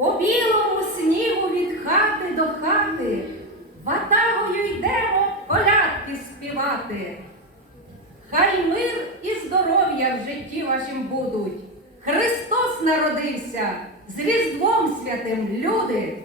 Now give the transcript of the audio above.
По білому снігу від хати до хати, ватагою йдемо колядки співати. Хай мир і здоров'я в житті вашім будуть. Христос народився з Різдвом святим, люди.